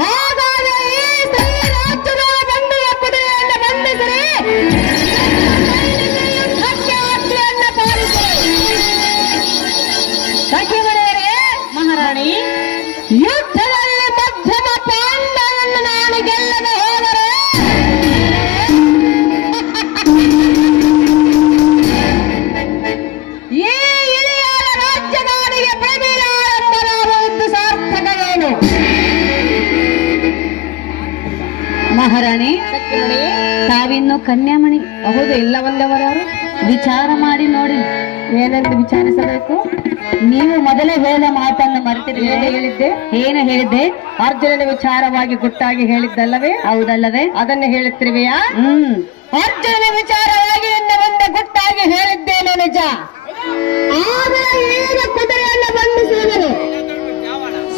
ಹಾಗಾದರೆ ಈ ಸ್ತ್ರೀ ರಾಜ್ಯದ ಬಂಧುವ ಕುದುರೆಯನ್ನು ಬಂಧಿಸಿರಿ, ಯುದ್ಧಕ್ಕೆ ಆಜ್ಞೆಯನ್ನು ಪಾಲಿಸಿರಿ. ಸಖಿಮಣಿಯರೇ, ಮಹಾರಾಣಿ, ಯುದ್ಧದಲ್ಲಿ ಮಧ್ಯಮ ಪಾಂಡವನ್ನು ನಾನು ಗೆಲ್ಲದೆ ಹೋದರೆ ಈ ಇಳಿಯಾಳ ರಾಜ್ಯದಾರಿಗೆ ಪ್ರಬೀಳಾಳಂಬರಾಗುವುದು ಸಾರ್ಥಕವೇನು? ಮಹಾರಾಣಿ, ಸಖಿಮಣಿ, ತಾವಿನ್ನು ಕನ್ಯಾಮಣಿ. ಹೌದು, ಇಲ್ಲವಲ್ಲವರವರು ವಿಚಾರ ಮಾಡಿ ನೋಡಿ. ಏನೆಂದು ವಿಚಾರಿಸಬೇಕು? ನೀವು ಮೊದಲೇ ಹೇಳಿದ ಮಾತನ್ನು ಮರೆತಿರಿ. ಏನು ಹೇಳಿದ್ದೆ? ಏನು ಹೇಳಿದ್ದೆ? ಅರ್ಜುನನ ವಿಚಾರವಾಗಿ ಗುಟ್ಟಾಗಿ ಹೇಳಿದ್ದಲ್ಲವೇ? ಹೌದಲ್ಲವೇ? ಅದನ್ನು ಹೇಳುತ್ತಿರುವೆಯಾ? ಅರ್ಜುನನ ವಿಚಾರವಾಗಿ ನಿನ್ನ ಮುಂದೆ ಗುಟ್ಟಾಗಿ ಹೇಳಿದ್ದೇನೆ, ನಿಜ. ಆದರೆ ಈಗ ಕುದುರೆಯನ್ನು ಬಂಧಿಸುವುದನು.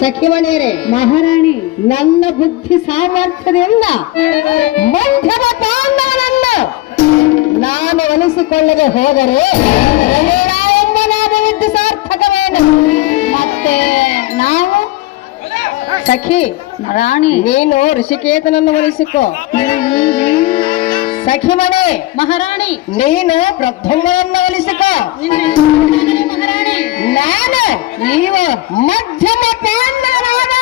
ಸಖಿಮಣಿಯರೇ, ಮಹಾರಾಣಿ, ನನ್ನ ಬುದ್ಧಿ ಸಾಮರ್ಥ್ಯದಿಂದ ಮಧ್ಯಮ ಪಾಂಡವನನ್ನು ನಾನು ಒಲಿಸಿಕೊಳ್ಳದೆ ಹೋದರೆ ಎಂಬನಾಗುವುದು ಸಾರ್ಥಕವೇನು? ಮತ್ತೆ ನಾವು ಸಖಿ ರಾಣಿ, ನೀನು ಋಷಿಕೇತನನ್ನು ಒಲಿಸಿಕೊ. ಸಖಿಮಣಿ ಮಹಾರಾಣಿ, ನೀನು ಪ್ರದ್ಯುಮ್ನನ್ನು ಒಲಿಸಿಕೊ. ಮಹಾರಾಣಿ, ನಾನು ನೀವು ಮಧ್ಯಮ ಪಾಂಡವನಾದ